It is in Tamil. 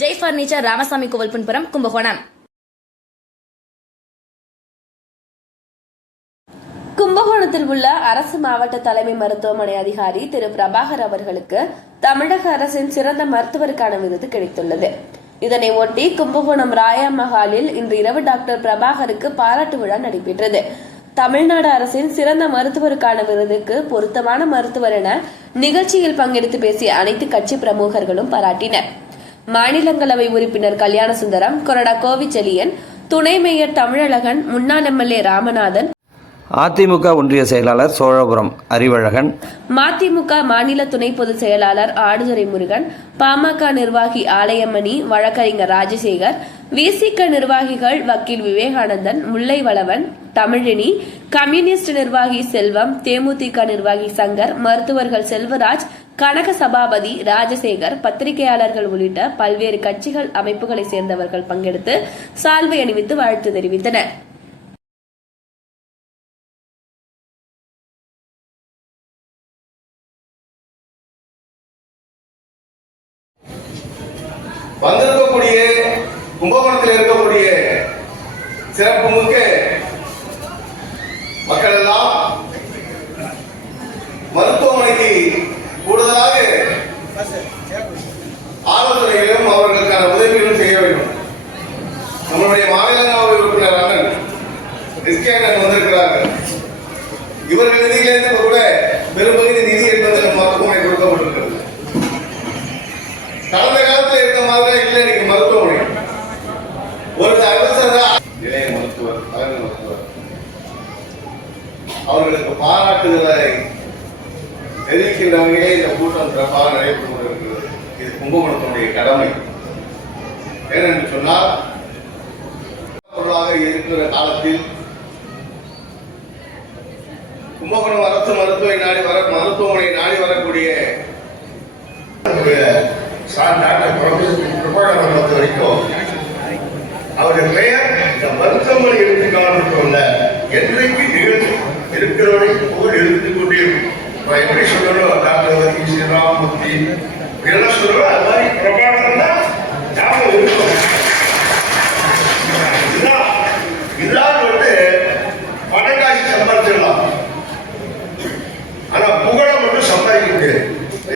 ஜெய் பர்னிச்சர் ராமசாமி கோவில் பின்புறம் கும்பகோணம் கும்பகோணத்தில் உள்ள அரசு மாவட்ட தலைமை மருத்துவமனை அதிகாரி திரு பிரபாகர் அவர்களுக்கு தமிழக அரசின் சிறந்த மருத்துவருக்கான விருது கிடைத்துள்ளது. இதனை ஒட்டி கும்பகோணம் ராயா மஹாலில் இன்று இரவு டாக்டர் பிரபாகருக்கு பாராட்டு விழா நடைபெற்றது. தமிழ்நாடு அரசின் சிறந்த மருத்துவருக்கான விருதுக்கு பொருத்தமான மருத்துவர் என நிகழ்ச்சியில் பங்கெடுத்து பேசிய அனைத்து கட்சி பிரமுகர்களும் பாராட்டினர். மாநிலங்களவை உறுப்பினர் கல்யாண சுந்தரம் கொறடா கோவிச்செலியன் துணை மேயர் தமிழழகன் முன்னாள் எம்எல்ஏ ராமநாதன் அதிமுக ஒன்றிய செயலாளர் சோழபுரம் அறிவழகன் மதிமுக மாநில துணை பொதுச் செயலாளர் ஆடுதுறை முருகன் பாமக நிர்வாகி ஆலயமணி வழக்கறிஞர் ராஜசேகர் விசிக நிர்வாகிகள் வக்கீல் விவேகானந்தன் முல்லை வளவன் தமிழினி கம்யூனிஸ்ட் நிர்வாகி செல்வம் தேமுதிக நிர்வாகி சங்கர் மருத்துவர்கள் செல்வராஜ் கனக சபாபதி ராஜசேகர் பத்திரிகையாளர்கள் உள்ளிட்ட பல்வேறு கட்சிகள் அமைப்புகளை சேர்ந்தவர்கள் பங்கெடுத்து சால்வை அணிவித்து வாழ்த்து தெரிவித்தனர். வந்திருக்கக்கூடிய கும்பகோணத்தில் இருக்கக்கூடிய சிறப்பு மிக்க மக்கள் எல்லாம் மருத்துவமனைக்கு கூடுதலாக ஆலோசனைகளும் அவர்களுக்கான உதவிகளும் செய்ய வேண்டும். நம்மளுடைய மாநிலங்களவை உறுப்பினர் அண்ணன் எஸ்கே அண்ணன் வந்திருக்கிறார்கள். இவர்கள் நிதியிலிருந்து கூட பெரும்பகுதி நிதி என்பது மருத்துவமனை கொடுக்கப்பட்டிருக்கிறது. கடந்த காலத்துல இருக்க மாதிரி இல்ல இன்னைக்கு மருத்துவமனை. ஒரு அரசர் இளைய மருத்துவர் தலைமை மருத்துவர். அவர்களுக்கு பாராட்டுதலை தெரிவிக்கின்ற வகையிலே இந்த கூட்டம் சிறப்பாக நடைபெற்று கொண்டிருக்கிறது. இது கும்பகோணத்தினுடைய கடமை. ஏனென்று சொன்னால் பொருளாக இருக்கிற காலத்தில் கும்பகோணம் அரசு மருத்துவ நாடி வர மருத்துவமனை நாடி வரக்கூடிய பொறுத்த வரைக்கும் அவருடைய பெயர் இந்த மருத்துவமனை இருக்கிற என்றைக்கு நிகழ்ச்சி இருக்கிறவரை எப்படி சொல்லணும் டாக்டர் வதி ஸ்ரீராமூர்த்தி இதெல்லாம் சொல்லணும் அது மாதிரி பிரபாகரன்